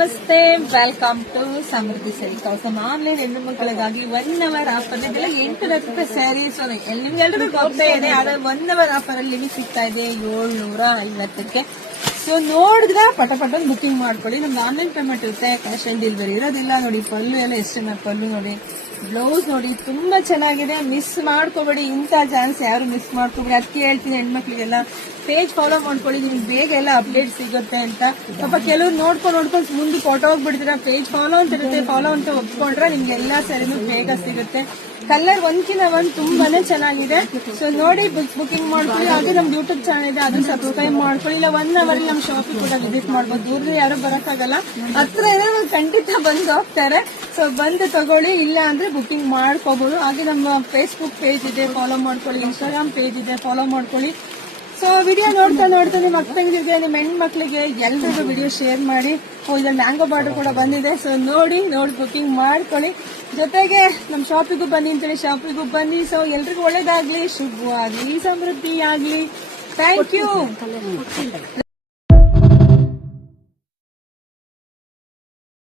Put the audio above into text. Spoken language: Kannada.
ನಮಸ್ತೆ, welcome to Samruddhi silk. Online ಹೆಣ್ಣು ಮಕ್ಕಳಿಗಾಗಿ 1 hour ಆಫರ್ ಇದೆಲ್ಲ 800 ರೂಪಾಯಿ ಸ್ಯಾರೀಸ್ ನಿಮ್ಗೆಲ್ಲರಿಗೂ ಗೊತ್ತೇ ಇದೆ. ಆದ್ರೆ 1 hour ಆಫರ್ ಅಲ್ಲಿ ನಿಮಗೆ ಸಿಗ್ತಾ ಇದೆ 750ಕ್ಕೆ. ಸೊ ನೋಡಿದ್ರೆ ಪಟ ಬುಕಿಂಗ್ ಮಾಡ್ಕೊಳ್ಳಿ. ನಮ್ದು ಆನ್ಲೈನ್ ಪೇಮೆಂಟ್ ಇರುತ್ತೆ, ಕ್ಯಾಶ್ ಆನ್ ಡೆಲಿವರಿ ಇರೋದಿಲ್ಲ. ನೋಡಿ ಪಲ್ಲು ಎಲ್ಲ ಎಷ್ಟು ಪಲ್ಲು ನೋಡಿ, ಬ್ಲೌಸ್ ನೋಡಿ ತುಂಬಾ ಚೆನ್ನಾಗಿದೆ. ಮಿಸ್ ಮಾಡ್ಕೋಬೇಡಿ, ಇಂಥ ಚಾನ್ಸ್ ಯಾರು ಮಿಸ್ ಮಾಡ್ಕೋಬೇಡಿ. ಅದಕ್ಕೆ ಹೇಳ್ತೀನಿ ಹೆಣ್ಮಕ್ಳಿಗೆಲ್ಲ ಪೇಜ್ ಫಾಲೋ ಮಾಡ್ಕೊಳ್ಳಿ, ನಿಮ್ಗೆ ಬೇಗ ಎಲ್ಲ ಅಪ್ಡೇಟ್ ಸಿಗುತ್ತೆ ಅಂತ. ಪಾಪ ಕೆಲವ್ರು ನೋಡ್ಕೊಂಡು ಮುಂದೆ ಫೋಟೋ ಹೋಗ್ಬಿಡ್ತೀರಾ. ಪೇಜ್ ಫಾಲೋ ಅಂತ ಇರುತ್ತೆ, ಫಾಲೋ ಅಂತ ಒಪ್ಕೊಂಡ್ರೆ ನಿಮ್ಗೆ ಎಲ್ಲಾ ಸರಿನೂ ಬೇಗ ಸಿಗುತ್ತೆ. ಕಲರ್ ಒಂದ್ಕಿನ ಒಂದ್ ತುಂಬಾನೇ ಚೆನ್ನಾಗಿದೆ. ಸೊ ನೋಡಿ ಬುಕಿಂಗ್ ಮಾಡ್ಕೊಳ್ಳಿ. ಹಾಗೆ ನಮ್ದು ಯೂಟ್ಯೂಬ್ ಚಾನಲ್ ಇದೆ, ಅದನ್ನ ಸಬ್ಸ್ಕ್ರೈಬ್ ಮಾಡ್ಕೊಳ್ಳಿ. ಇಲ್ಲ 1 hour ನಮ್ಮ ಶಾಪಿಗೆ ಕೂಡ ವಿಸಿಟ್ ಮಾಡ್ಬೋದು. ದೂರದಲ್ಲಿ ಯಾರು ಬರಕ್ಕಾಗಲ್ಲ, ಹತ್ರ ಇದ್ರೆ ಖಂಡಿತ ಬಂದು ಹೋಗ್ತಾರೆ. ಸೊ ಬಂದು ತಗೊಳ್ಳಿ, ಇಲ್ಲ ಅಂದ್ರೆ ಬುಕಿಂಗ್ ಮಾಡ್ಕೋಬಹುದು. ಹಾಗೆ ನಮ್ಮ ಫೇಸ್ಬುಕ್ ಪೇಜ್ ಇದೆ, ಫಾಲೋ ಮಾಡ್ಕೊಳ್ಳಿ. ಇನ್ಸ್ಟಾಗ್ರಾಮ್ ಪೇಜ್ ಇದೆ, ಫಾಲೋ ಮಾಡ್ಕೊಳ್ಳಿ. ಸೊ ವಿಡಿಯೋ ನೋಡ್ತಾ ನಿಮ್ಮ ಅಕ್ಕಂದಿರಿಗೆ, ನಿಮ್ಮ ಹೆಣ್ಮಕ್ಳಿಗೆ ಎಲ್ರಿಗೂ ವಿಡಿಯೋ ಶೇರ್ ಮಾಡಿ. ಇದ್ರಲ್ಲಿ ಮ್ಯಾಂಗೋ ಬಾರ್ಡರ್ ಕೂಡ ಬಂದಿದೆ. ಸೊ ನೋಡಿ ಬುಕಿಂಗ್ ಮಾಡ್ಕೊಳ್ಳಿ. ಜೊತೆಗೆ ನಮ್ಮ ಶಾಪಿಗೂ ಬನ್ನಿ ಅಂತೇಳಿ ಶಾಪಿಗೂ ಬನ್ನಿ. ಸೊ ಎಲ್ರಿಗೂ ಒಳ್ಳೇದಾಗ್ಲಿ, ಶುಭವಾಗ್ಲಿ, ಸಮೃದ್ಧಿ ಆಗ್ಲಿ. Thank you.